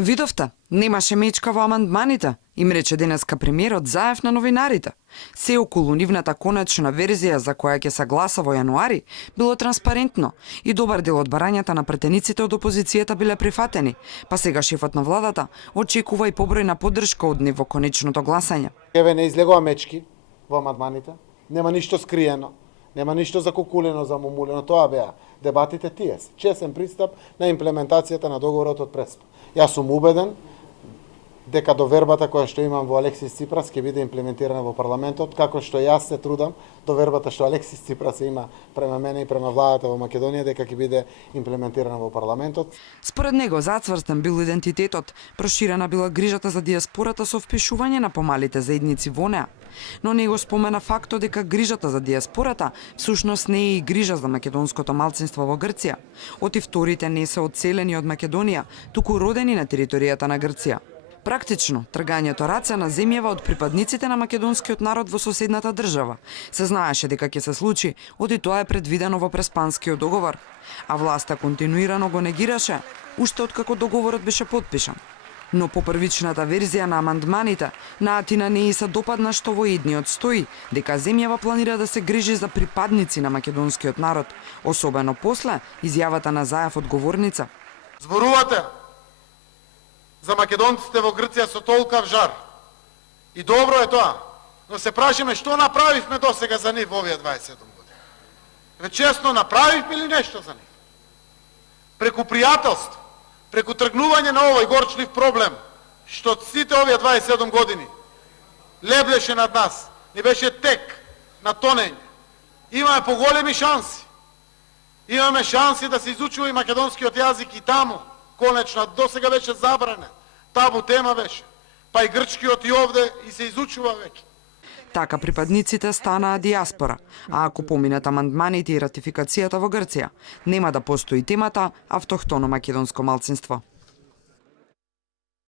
Видовте, немаше мечка во амандманите, им рече денеска премиерот Заев на новинарите. Се околу нивната конечна верзија за која ќе се гласа во јануари било транспарентно и добар дел од барањата на претениците од опозицијата биле прифатени, па сега шефот на владата очекува и побројна поддршка од нив во конечното гласање. Еве не излегува мечки во амандманите, нема ништо скриено, нема ништо закукулено, замумулено, тоа беа дебатите тие се. Чесен пристап на имплементацијата на договорот од Преспа. Јас сум убеден дека довербата која што имам во Алексис Ципрас ќе биде имплементирана во парламентот, како што јас се трудам довербата што Алексис Ципрас има према мене и према владата во Македонија дека ќе биде имплементирана во парламентот. Според него зацврстен бил идентитетот, проширена била грижата за диаспората со впишување на помалите заедници во неа. Но не го спомена фактот дека грижата за диаспората всушност не е и грижа за македонското малцинство во Грција. Оти вторите не се одселени од Македонија, туку родени на територијата на Грција. Практично, тргањето раце на земјава од припадниците на македонскиот народ во соседната држава се знаеше дека ќе се случи, оти тоа е предвидено во Преспанскиот договор, а власта континуирано го негираше уште откако договорот беше потпишан. Но по првичната верзија на амандманите, на Атина не и се допадна што во едниот стои дека земјава планира да се грижи за припадници на македонскиот народ, особено после изјавата на Заев од говорница. Зборувате за македонците во Грција со толкав жар. И добро е тоа, но се прашиме што направивме досега за нив во овие 27 години. Честно, направивме ли нешто за нив? Преку пријателство, преку тргнување на овој горчлив проблем, што сите овие 27 години леблеше над нас, ни беше тек на тонење. Имаме поголеми шанси. Имаме шанси да се изучува и македонскиот јазик и таму. Конечно, досега беше забранен. Табу тема беше. Па и грчкиот и овде и се изучува веќе. Така припадниците станаа диаспора, а ако поминат амандманите и ратификацијата во Грција, нема да постои темата автохтоно македонско малцинство.